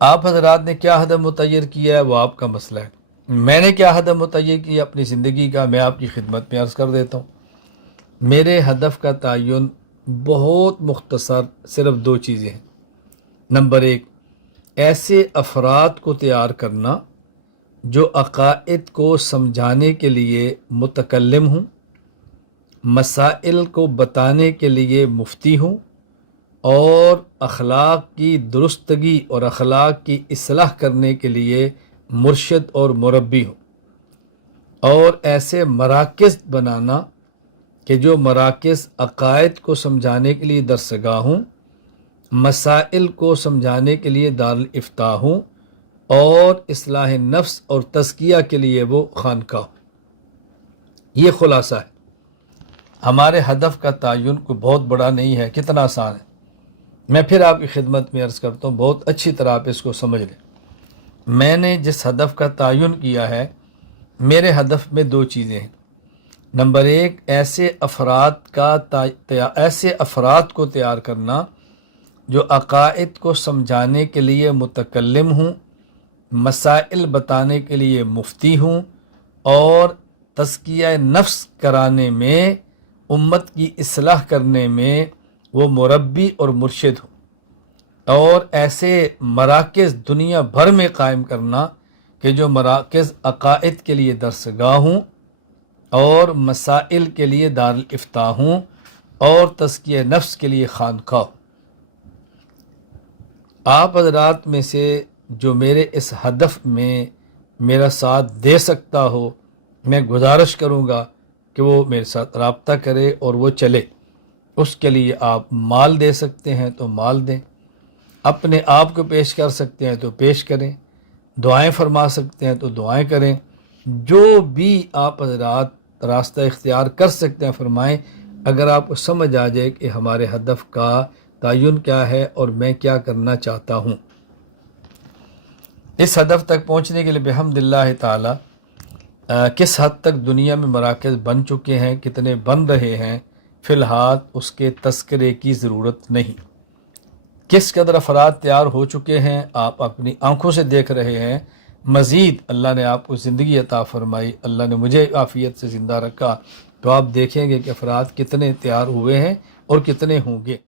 آپ حضرات نے کیا ہدف متعین کیا ہے وہ آپ کا مسئلہ ہے، میں نے کیا ہدف متعین کیا اپنی زندگی کا میں آپ کی خدمت میں عرض کر دیتا ہوں۔ میرے ہدف کا تعین بہت مختصر صرف دو چیزیں ہیں۔ نمبر ایک، ایسے افراد کو تیار کرنا جو عقائد کو سمجھانے کے لیے متکلم ہوں، مسائل کو بتانے کے لیے مفتی ہوں، اور اخلاق کی درستگی اور اخلاق کی اصلاح کرنے کے لیے مرشد اور مربی ہوں، اور ایسے مراکز بنانا کہ جو مراکز عقائد کو سمجھانے کے لیے درسگاہ ہوں، مسائل کو سمجھانے کے لیے دارالافتاء ہوں، اور اصلاح نفس اور تزکیہ کے لیے وہ خانقاہ ہوں۔ یہ خلاصہ ہے۔ ہمارے ہدف کا تعین کوئی بہت بڑا نہیں ہے، کتنا آسان ہے۔ میں پھر آپ کی خدمت میں عرض کرتا ہوں، بہت اچھی طرح آپ اس کو سمجھ لیں۔ میں نے جس ہدف کا تعین کیا ہے، میرے ہدف میں دو چیزیں ہیں۔ نمبر ایک، ایسے افراد کو تیار کرنا جو عقائد کو سمجھانے کے لیے متکلم ہوں، مسائل بتانے کے لیے مفتی ہوں، اور تزکیہ نفس کرانے میں، امت کی اصلاح کرنے میں وہ مربی اور مرشد ہوں، اور ایسے مراکز دنیا بھر میں قائم کرنا کہ جو مراکز عقائد کے لیے درسگاہ ہوں، اور مسائل کے لیے دارالافتاء ہوں، اور تزکیہ نفس کے لیے خانقاہ ہوں۔ آپ حضرات میں سے جو میرے اس ہدف میں میرا ساتھ دے سکتا ہو، میں گزارش کروں گا کہ وہ میرے ساتھ رابطہ کرے اور وہ چلے۔ اس کے لیے آپ مال دے سکتے ہیں تو مال دیں، اپنے آپ کو پیش کر سکتے ہیں تو پیش کریں، دعائیں فرما سکتے ہیں تو دعائیں کریں، جو بھی آپ حضرات راستہ اختیار کر سکتے ہیں فرمائیں، اگر آپ کو سمجھ آ جائے کہ ہمارے ہدف کا تعین کیا ہے اور میں کیا کرنا چاہتا ہوں۔ اس ہدف تک پہنچنے کے لیے بحمد اللہ تعالی کس حد تک دنیا میں مراکز بن چکے ہیں، کتنے بن رہے ہیں، فی الحال اس کے تذکرے کی ضرورت نہیں۔ کس قدر افراد تیار ہو چکے ہیں آپ اپنی آنکھوں سے دیکھ رہے ہیں۔ مزید اللہ نے آپ کو زندگی عطا فرمائی، اللہ نے مجھے عافیت سے زندہ رکھا، تو آپ دیکھیں گے کہ افراد کتنے تیار ہوئے ہیں اور کتنے ہوں گے۔